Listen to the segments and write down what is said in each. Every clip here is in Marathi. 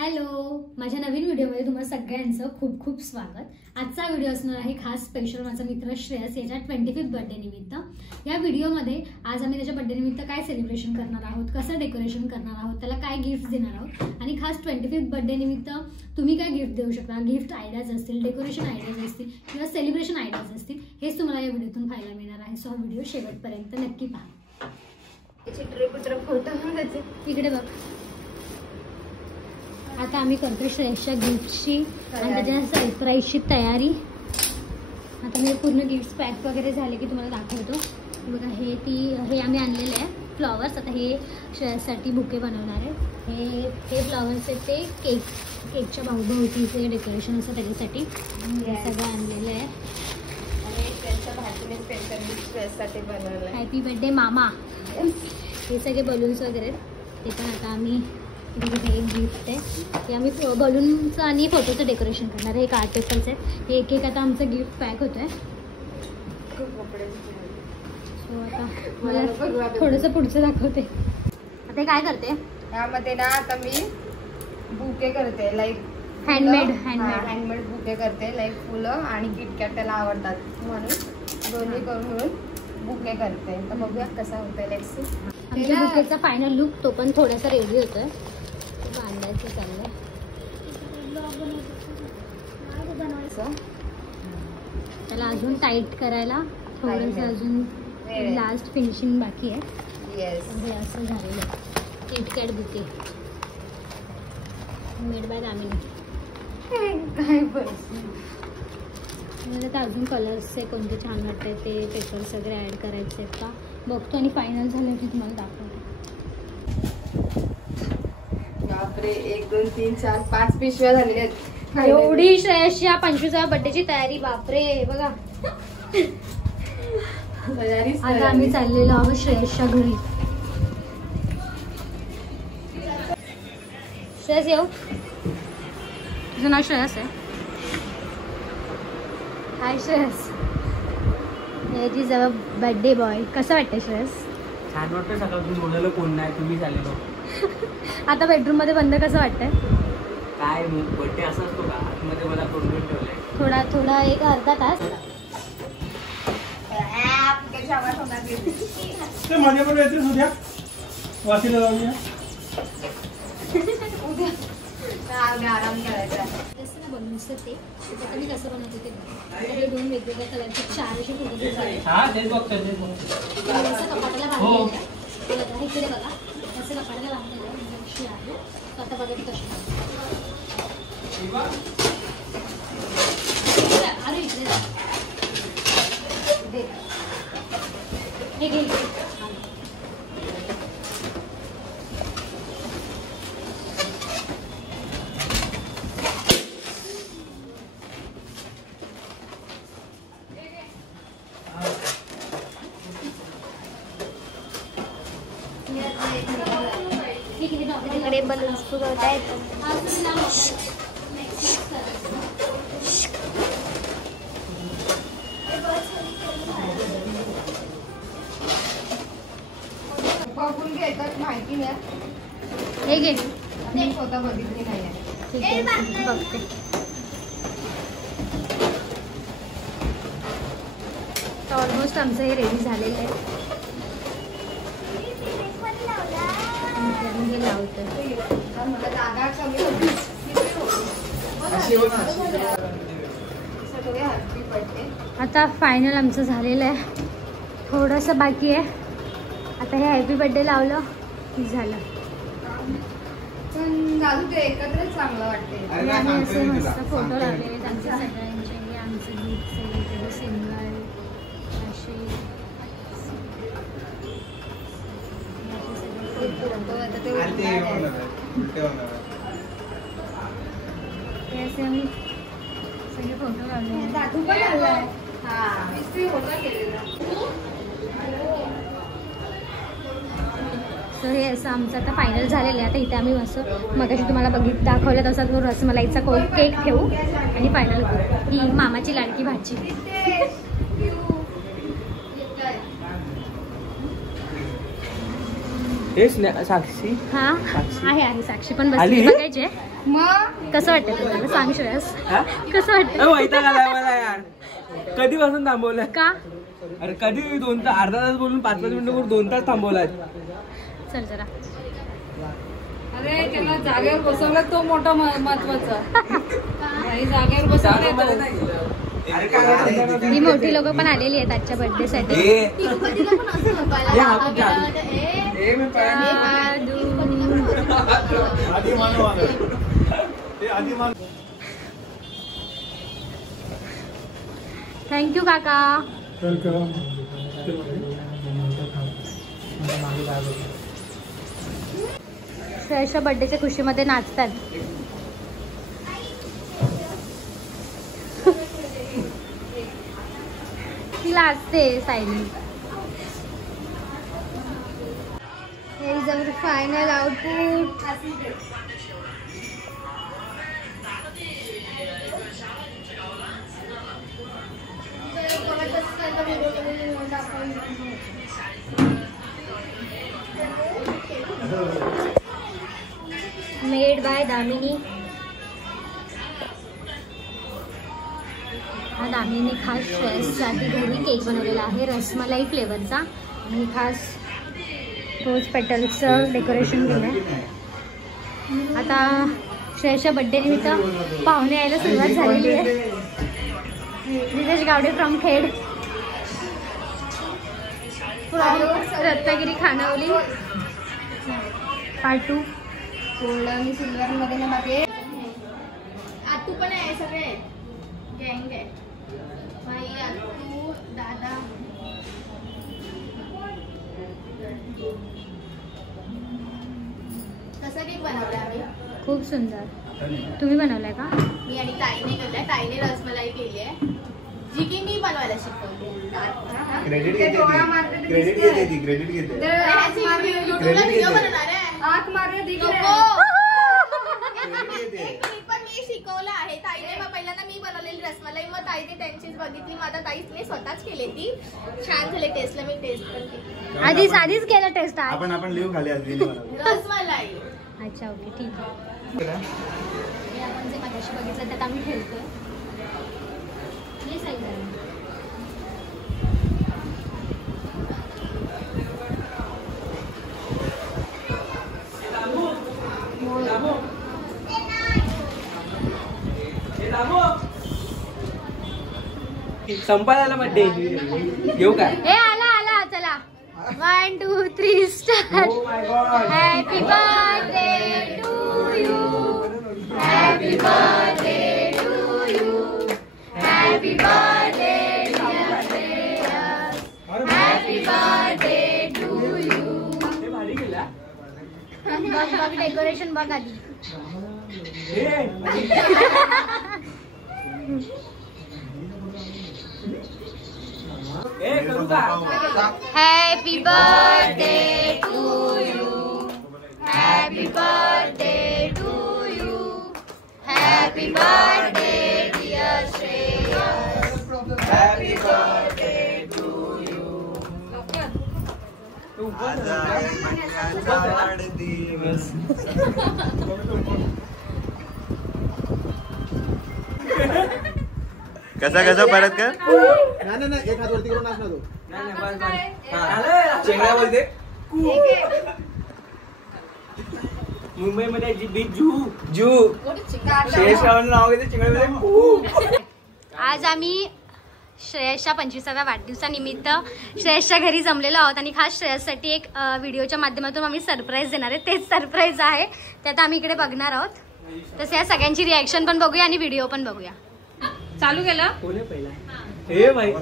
हॅलो, माझ्या नवीन व्हिडिओमध्ये तुम्हाला सगळ्यांचं खूप खूप स्वागत। आजचा व्हिडिओ असणार आहे खास स्पेशल माझा मित्र श्रेयस याच्या 25th बर्थडे निमित्त। या व्हिडिओमध्ये आज आम्ही त्याच्या बर्थडे निमित्त काय सेलिब्रेशन करणार आहोत, कसं डेकोरेशन करणार आहोत, त्याला काय गिफ्ट देणार आहोत आणि खास 25th बर्थडे निमित्त तुम्ही काय गिफ्ट देऊ शकता, गिफ्ट आयडियाज असतील, डेकोरेशन आयडियाज असतील किंवा सेलिब्रेशन आयडियाज असतील, हेच तुम्हाला या व्हिडिओतून पाहायला मिळणार आहे। सो हा व्हिडिओ शेवटपर्यंत नक्की पहा। चित्रपुत्र फोटो इकडे बघ। आता आम्ही करतोय श्रेयसच्या गिफ्टची आणि त्याच्या सरप्राईजची तयारी। आता मी पूर्ण गिफ्ट पॅक वगैरे झाले की तुम्हाला दाखवतो। बघा हे आम्ही आणलेले आहे फ्लॉवर्स। आता हे श्रेयससाठी बुके बनवणार आहे। हे फ्लॉवर्स आहेत ते केकच्या भोवतीचे डेकोरेशन असतं त्याच्यासाठी सगळं आणलेलं आहे। आणि त्यांच्या भाजीने स्पेशल श्रेयससाठी बनवलं आहे। हॅपी बर्थडे मामा। हे सगळे बलून्स वगैरे ते पण आता आम्ही हे एक गिफ्ट आहे ते आम्ही बलूनचं आणि फोटोचं डेकोरेशन करणार आहे। हे कार्ड पेपर्स आहेत। हे एक आता आमचं गिफ्ट पॅक होतोय। सो आता मला थोडंसं पुढचं दाखवते। आता काय करते यामध्ये ना आता मी बुके करते, लाईक हँडमेड बुके करते, लाईक फुलं आणि किटकॅट त्याला आवडतात म्हणून दोन्ही करून मिळून बुके करते। तर बघूया कसा होतोय। Let's see. आमच्या बुकेचा फायनल लुक तो पण थोडासा रेडी होतोय, बांधायचं चाललंय। त्याला अजून टाईट करायला थोडंसं अजून लास्ट फिनिशिंग बाकी आहे। हे असं झालेलं आहे KitKat bouquet made by Damini. मला तर अजून कलर्सचे कोणते छान वाटते ते पेपर्स वगैरे ॲड करायचे आहेत का बघतो आणि फायनल झालं की तुम्हाला दाखवतो। बापरे, 1 2 3 4 5 पिशव्या झालेल्या आहेत। एवढी श्रेयसच्या 25व्या बर्थडेची तयारी, बापरे बघा। आता आम्ही चाललेलो आहोत श्रेयसच्या घरी। श्रेयस येऊ, तुझं नाव श्रेयस आहे। Hi Shreyas, is our birthday boy. कसं वाटतं श्रेयस? छान वाटतं। सकाळपासून बोलायला कोण नाही, तुम्ही आलेलो। आता बेडरूम मध्ये बंद कसं वाटतंय? काय बर्थडे असा असतो का? आतमध्ये मला कोंडून ठेवलंय थोडा एक अर्धा तास। माझ्या पण येतेच उद्या वाशीला जाऊया। उद्या आराम करायचा। बनवून ते मी कसं बनवते ते हे 2 वेगवेगळ्या कलरचे 4 असे फुगे घेतले। असं कपाटाला बांधलेलं आहे। इकडे बघा असं कपाटाला बांधलेलं आहे अशी आहे। आता बघा ते कशी अरे इकडे हे घे। इकडे बलून्स फुगवता येतात। बघून घेतात माहिती नाही, हे घे। मी स्वतः बघितली नाही। ठीक आहे बघते। तर ऑलमोस्ट आमचं हे रेडी झालेलं आहे। हे लावतं जागा कमी होती। आता फायनल आमचं झालेलं आहे। थोडंसं बाकी आहे। आता हे हॅपी बर्थडे लावलं की झालं। पण अजून ते एकत्रच चांगलं वाटते। आम्ही असे मस्त फोटो लावलेले त्यांचे सगळ्यांचे। हे आमचं गीत सगळे सिंगल असे असे आम्ही सगळे फोटो लावले। तर हे असं आमचं आता फायनल झालेलं आहे। आता इथे आम्ही असं मगाशी तुम्हाला दाखवलं तसा तो रसमलाईचा केक ठेवू आणि फायनल करू। ही मामाची लाडकी भाजी। साक्षी हा साक्षी. आहे साक्षी पण आली? बसली बघायचे. मग कसं वाटतं तुम्हाला सांग श्रेयस कसं वाटतं? वैताग आलाय मला यार. कधीपासून थांबवलं का? अरे कधी अर्धा तास बोलून 5-5 मिनिटं करून 2 तास थांबवलाय. चल जरा अरे त्याला जागेवर बसवलं तो मोठा महत्वाचा. नाही जागेवर बसवलं. ही मोठी लोक पण आलेली आहेत आजच्या बर्थडे साठी. थँक्यू काका. श्रेयसच्या बर्थडेच्या खुशीमध्ये नाचतात. तिला असते Sayali. Here is our final output. Made by Damini. हा दामिनीने खास श्रेयससाठी घरी केक बनवलेला आहे रसमलाई फ्लेवरचा आणि खास रोज पेटल्सचं डेकोरेशन केलं आहे. आता श्रेयसच्या बड्डे निमित्त पाहुणे यायला सुरुवात झालेली आहे. निलेश गावडे फ्रॉम खेड, फ्रॉम रत्नागिरी खानावली पार्ट 2. गोल्ड आणि सिल्वर मध्ये ना मागे आतू पण आहे. सगळे गँग आहे. भाई आतू दादा. कसा केक बनवलाय आम्ही? खूप सुंदर. तुम्ही बनवलाय का? मी आणि ताईने केलंय. ताईने रसमलाई केली आहे जी की मी बनवायला शिकवली. क्रेडिट घेते व्हिडिओ बनवणार आहे. आत मारले पण मी शिकवलं आहे. ताईने पहिल्यांदा मी बनवलेली रसमलाई मग ताईने त्यांचीच बघितली. माझा ताईने स्वतःच केली ती. छान झाले. टेस्टला मी टेस्ट पण केली. आधीच केलं टेस्ट. आपण लिहू खाली रसमलाई. अच्छा ओके ठीक आहे. हे आपण जे मगाशी बघितलं त्यात आम्ही ठेवतोय. हे साईड आहे. संपायला बड्डे घेऊ काय? हे आला चला 1 2 3 start. Happy birthday to you. Happy birthday to you. Happy birthday dear Shreyas. Happy birthday to you. बघ डेकोरेशन बघ आधी. Happy birthday to you. Happy birthday to you. Happy birthday dear Shreyas. Happy birthday to you. कसा कसा परत कर. नाही एक हात वरती करून नाच ना तू. चेंगडा बोलते मुंबईमध्ये जू नाव घेते चेंगड्यामध्ये. आज आम्ही श्रेयसच्या 25व्या वाढदिवसानिमित्त श्रेयसच्या घरी जमलेलो आहोत आणि खास श्रेयससाठी एक व्हिडिओच्या माध्यमातून आम्ही सरप्राईज देणार आहे. तेच सरप्राईज आहे त्यात आम्ही इकडे बघणार आहोत. तसे या सगळ्यांची रिॲक्शन पण बघूया आणि व्हिडिओ पण बघूया. चालू केलं. कोण आहे पहिला? हे भाई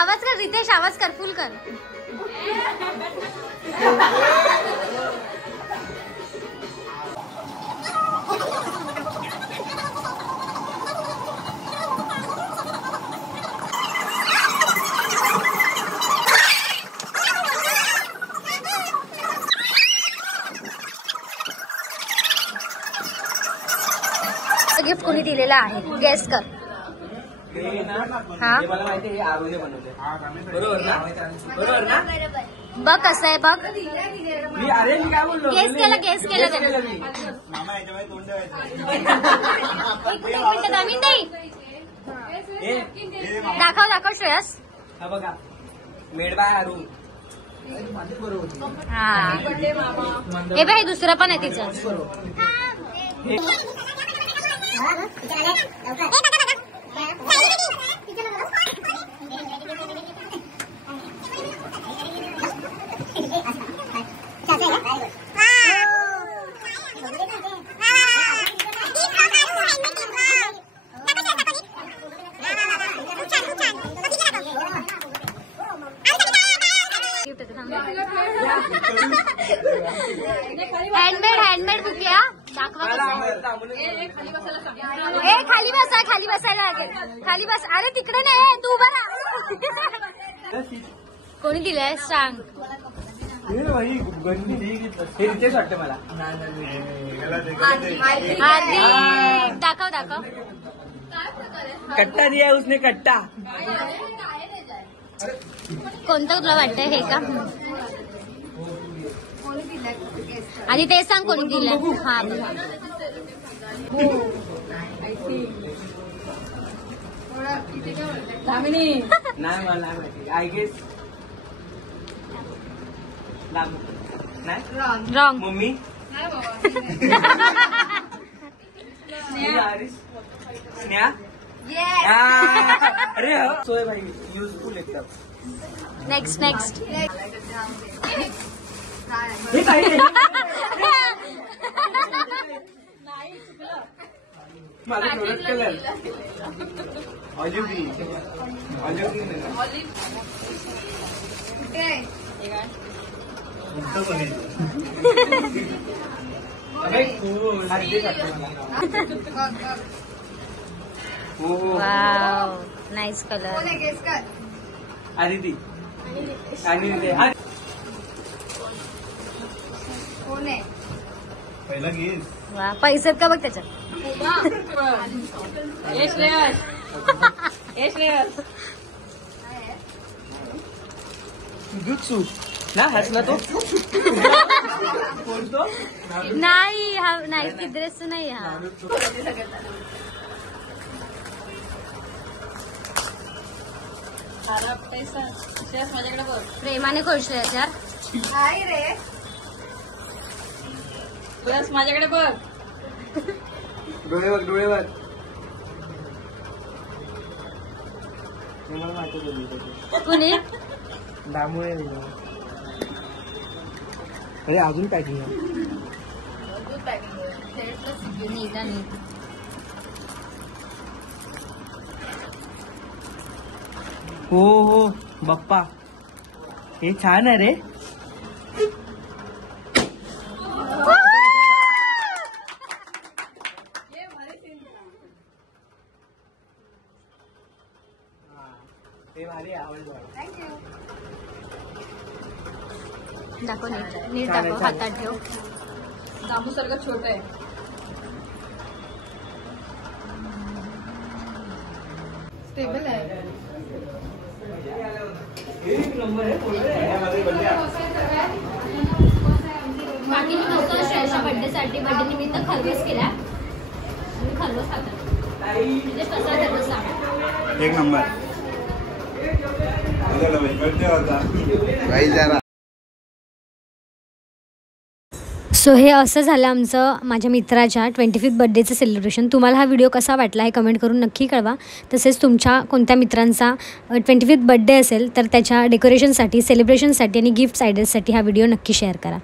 आवाज कर रितेश. आवाज कर फुल कर. गिफ्ट कोणी दिले दिलेला आहे? गेस कर. हा मला माहिती आहे आरोने बनवले. बरोबर ना? बरोबर ना? बघ कसं आहे बघ. मी काय बोललो? गेस केलं त्याने. मामा याच्यामध्ये तोंड एक मिनिट नवीन नाही. दाखव श्रेयस. हा बघा मेड बाय अरुण. हा हे बाई दुसरं पण आहे तिचं. Handmade bouquet. दाखवा खाली बसायला लागेल. खाली बस. अरे तिकडे नाही तू उभा राहा. कोणी दिलंय सांग. हे रितेश वाटतं मला. दाखव. कट्टा दिया उसने कट्टा. कोणतं तुला वाटतंय हे का? आणि ते सांग कोणी दिलं. हा नाही मला नाही माहिती. आय गेस नाही. रॉंग. मम्मी स्नेहा. अरे सोय भाई युजफुल एकदम. नेक्स्ट हे काही माझा favourite colour olive green. Wow nice colour. Aditi कोण आहे? पहिला गेस. वा पैसे का बघ त्याच्यात. जुत्सू ना हसला तो. कोणतो? नाही हा नाही किद्रेस नाही. हा माझ्याकडे बघ. प्रेमाने खोशले याच्यावर. काय रे बस माझ्याकडे बघ. डोळेवर मला माहिती. कुणी दामुळे अरे अजून पॅकिंग हो बाप्पा हे छान आहे रे. हे भारी आवडलं. दाखव नीट दाखव. हातात ठेव. दामू सारखं छोट आहे. स्टेबल आहे. बाकी मी नको श्रेयाच्या बर्थडेसाठी बर्थडे निमित्त खरवस केला. खरवस खातात म्हणजे कसा खरवस सांग. एक नंबर. सो हे असं झालं आमचं माझ्या मित्राच्या 25th बर्थडेचं सेलिब्रेशन. तुम्हाला हा व्हिडिओ कसा वाटला हे कमेंट करून नक्की कळवा. तसेच तुमच्या कोणत्या मित्रांचा 25th बर्थडे असेल तर त्याच्या डेकोरेशनसाठी, सेलिब्रेशनसाठी आणि गिफ्ट आयडियासाठी हा व्हिडिओ नक्की शेअर करा.